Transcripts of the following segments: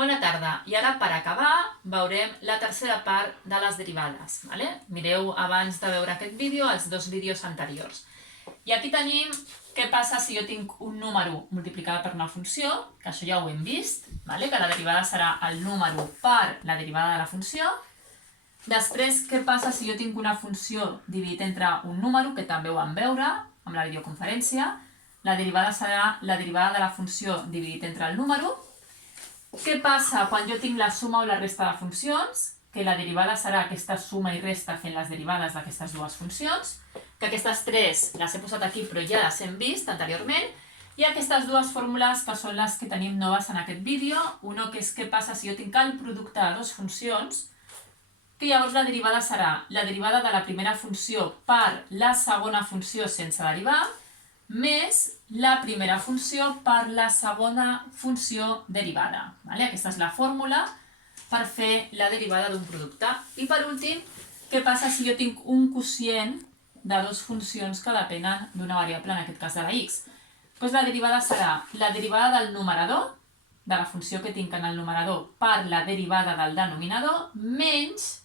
Bona tarda, i ara per acabar veurem la tercera part de les derivades. Mireu abans de veure aquest vídeo els dos vídeos anteriors. I aquí tenim què passa si jo tinc un número multiplicat per una funció, que això ja ho hem vist, que la derivada serà el número per la derivada de la funció. Després, què passa si jo tinc una funció dividit entre un número, que també ho vam veure amb la videoconferència. La derivada serà la derivada de la funció dividit entre el número. Què passa quan jo tinc la suma o la resta de funcions? Que la derivada serà aquesta suma i resta fent les derivades d'aquestes dues funcions, que aquestes tres les he posat aquí però ja les hem vist anteriorment, i aquestes dues fórmules que són les que tenim noves en aquest vídeo, una que és què passa si jo tinc el producte de dues funcions, que llavors la derivada serà la derivada de la primera funció per la segona funció sense derivar, més la primera funció per la segona funció derivada. Aquesta és la fórmula per fer la derivada d'un producte. I per últim, què passa si jo tinc un quocient de dues funcions que depenen d'una variable, en aquest cas de la x? Doncs la derivada serà la derivada del numerador, de la funció que tinc en el numerador, per la derivada del denominador, menys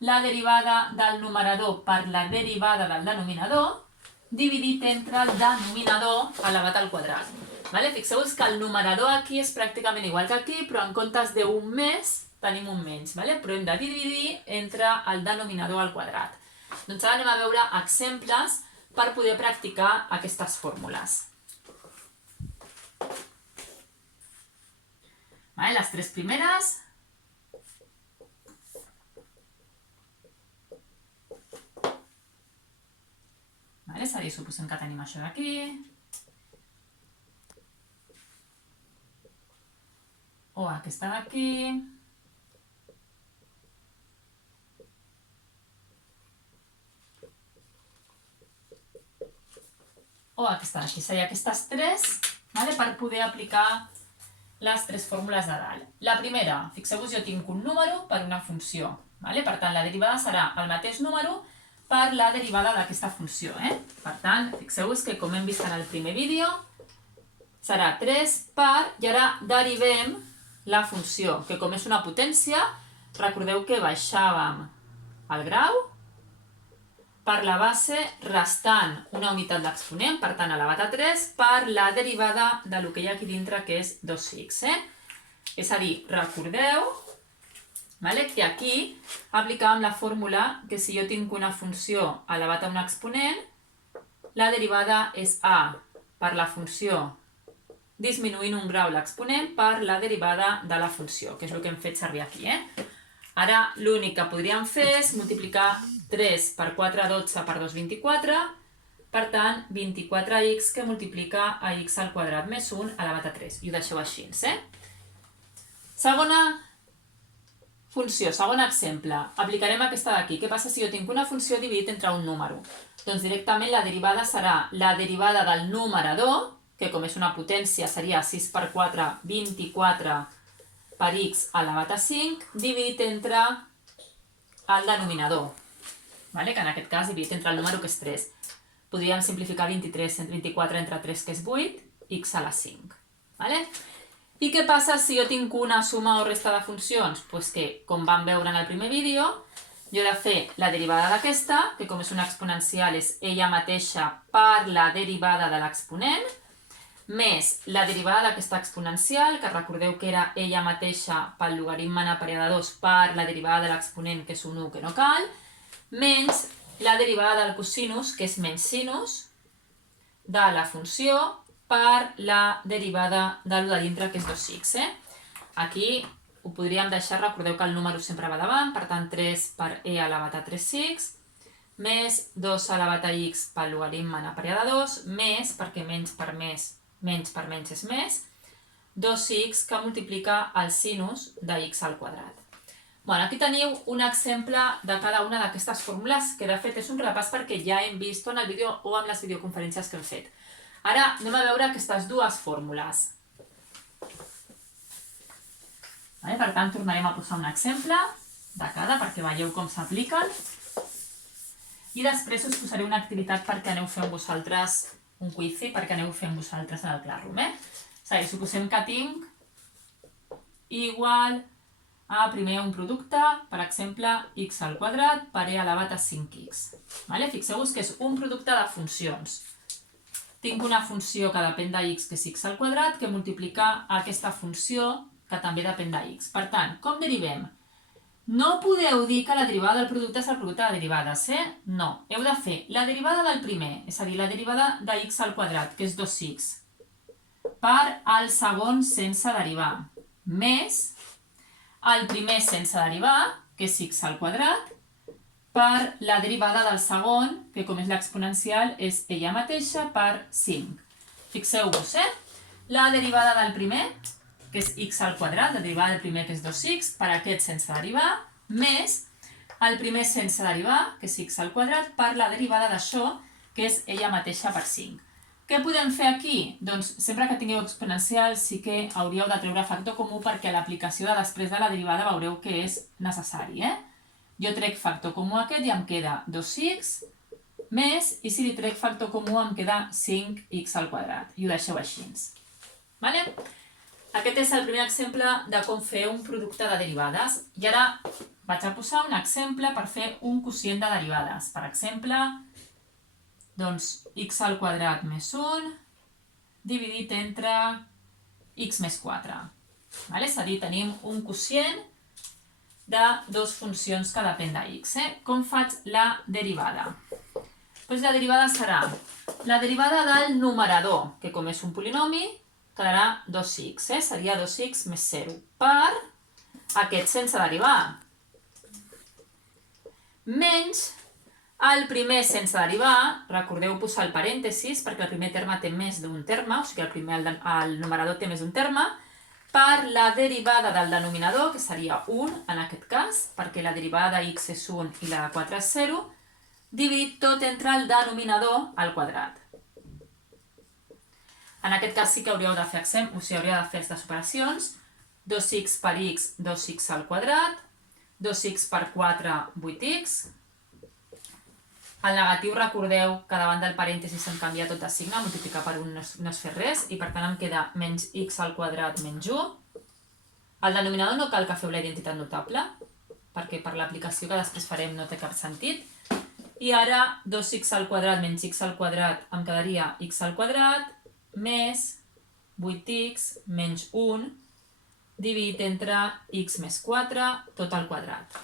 la derivada del numerador per la derivada del denominador, dividit entre el denominador elevat al quadrat. Fixeu-vos que el numerador aquí és pràcticament igual que aquí, però en comptes d'un més tenim un menys, però hem de dividir entre el denominador al quadrat. Doncs ara anem a veure exemples per poder practicar aquestes fórmules. Les tres primeres. És a dir, suposem que tenim això d'aquí. O aquesta d'aquí. O aquesta d'aquí. Seria aquestes tres per poder aplicar les tres fórmules de dalt. La primera, fixeu-vos, jo tinc un número per una funció. Per tant, la derivada serà el mateix número per la derivada d'aquesta funció. Per tant, fixeu-vos que, com hem vist en el primer vídeo, serà 3 per, i ara derivem la funció, que com és una potència, recordeu que baixàvem el grau per la base restant una unitat d'exponent, per tant, elevat a 3, per la derivada del que hi ha aquí dintre, que és 2x. És a dir, recordeu que aquí aplicàvem la fórmula que si jo tinc una funció elevat a un exponent, la derivada és a per la funció disminuint un grau l'exponent per la derivada de la funció, que és el que hem fet servir aquí. Ara l'únic que podríem fer és multiplicar 3 per 4, 12 per 2, 24, per tant 24x que multiplica a x al quadrat més 1 elevat a 3, i ho deixeu així. Segona funció, segon exemple, aplicarem aquesta d'aquí. Què passa si jo tinc una funció dividit entre un número? Doncs directament la derivada serà la derivada del numerador, que com és una potència seria 6 per 4, 24 per x elevat a 5, dividit entre el denominador, que en aquest cas dividit entre el número que és 3. Podríem simplificar 24 entre 3, que és 8, x a la 5. I què passa si jo tinc una suma o resta de funcions? Doncs que, com vam veure en el primer vídeo, jo he de fer la derivada d'aquesta, que com és una exponencial és ella mateixa per la derivada de l'exponent, més la derivada d'aquesta exponencial, que recordeu que era ella mateixa pel logaritme en parella de 2 per la derivada de l'exponent, que és un 1, que no cal, menys la derivada del cosinus, que és menys sinus, de la funció, per la derivada de l'1 de dintre, que és 2x. Aquí ho podríem deixar, recordeu que el número sempre va davant, per tant 3 per e elevat a 3x, més 2 elevat a x pel logaritme en parella de 2, més, perquè menys per menys és més, 2x que multiplica el sinus de x al quadrat. Aquí teniu un exemple de cada una d'aquestes fórmules, que de fet és un repàs perquè ja hem vist en el vídeo o en les videoconferències que hem fet. Ara anem a veure aquestes dues fórmules. Per tant, tornarem a posar un exemple de cada perquè veieu com s'apliquen. I després us posaré una activitat perquè aneu fent vosaltres un quiz perquè aneu fent vosaltres en el Classroom. És a dir, suposem que tinc igual a primer un producte, per exemple, x al quadrat per e elevat a 5x. Fixeu-vos que és un producte de funcions. Tinc una funció que depèn de x, que és x al quadrat, que multiplica aquesta funció que també depèn de x. Per tant, com derivem? No podeu dir que la derivada del producte és el producte de derivades, No. Heu de fer la derivada del primer, és a dir, la derivada de x al quadrat, que és 2x, per al segon sense derivar, més el primer sense derivar, que és x al quadrat, per la derivada del segon, que com és l'exponencial, és ella mateixa per 5. Fixeu-vos, La derivada del primer, que és x al quadrat, la derivada del primer, que és 2x, per aquest sense derivar, més el primer sense derivar, que és x al quadrat, per la derivada d'això, que és ella mateixa per 5. Què podem fer aquí? Doncs sempre que tingueu exponencials sí que hauríeu de treure factor comú perquè l'aplicació de després de la derivada veureu que és necessari, Jo trec factor comú aquest i em queda 2x més, i si li trec factor comú em queda 5x al quadrat. I ho deixeu així. Aquest és el primer exemple de com fer un producte de derivades. I ara vaig a posar un exemple per fer un quocient de derivades. Per exemple, doncs x al quadrat més 1 dividit entre x més 4. És a dir, tenim un quocient de dues funcions que depèn de x. Com faig la derivada? Doncs la derivada serà la derivada del numerador, que com és un polinomi, quedarà 2x. Seria 2x més 0 per aquest sense derivar. Menys el primer sense derivar, recordeu posar el parèntesis perquè el primer terme té més d'un terme, o sigui el numerador té més d'un terme, per la derivada del denominador, que seria 1 en aquest cas, perquè la derivada de x és 1 i la de 4 és 0, dividit tot entre el denominador al quadrat. En aquest cas sí que hauríeu de fer les operacions. 2x per x, 2x al quadrat, 2x per 4, 8x. El negatiu, recordeu que davant del parèntesis hem canviat tot de signe, multiplicar per 1 no es fer res, i per tant em queda menys x al quadrat menys 1. Al denominador no cal que feu la identitat notable, perquè per l'aplicació que després farem no té cap sentit. I ara 2x al quadrat menys x al quadrat em quedaria x al quadrat més 8x menys 1 dividit entre x més 4 tot al quadrat.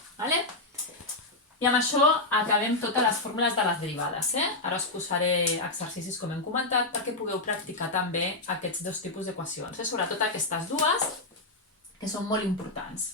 I amb això acabem totes les fórmules de les derivades. Ara us posaré exercicis, com hem comentat, perquè pugueu practicar també aquests dos tipus d'equacions. Sobretot aquestes dues, que són molt importants.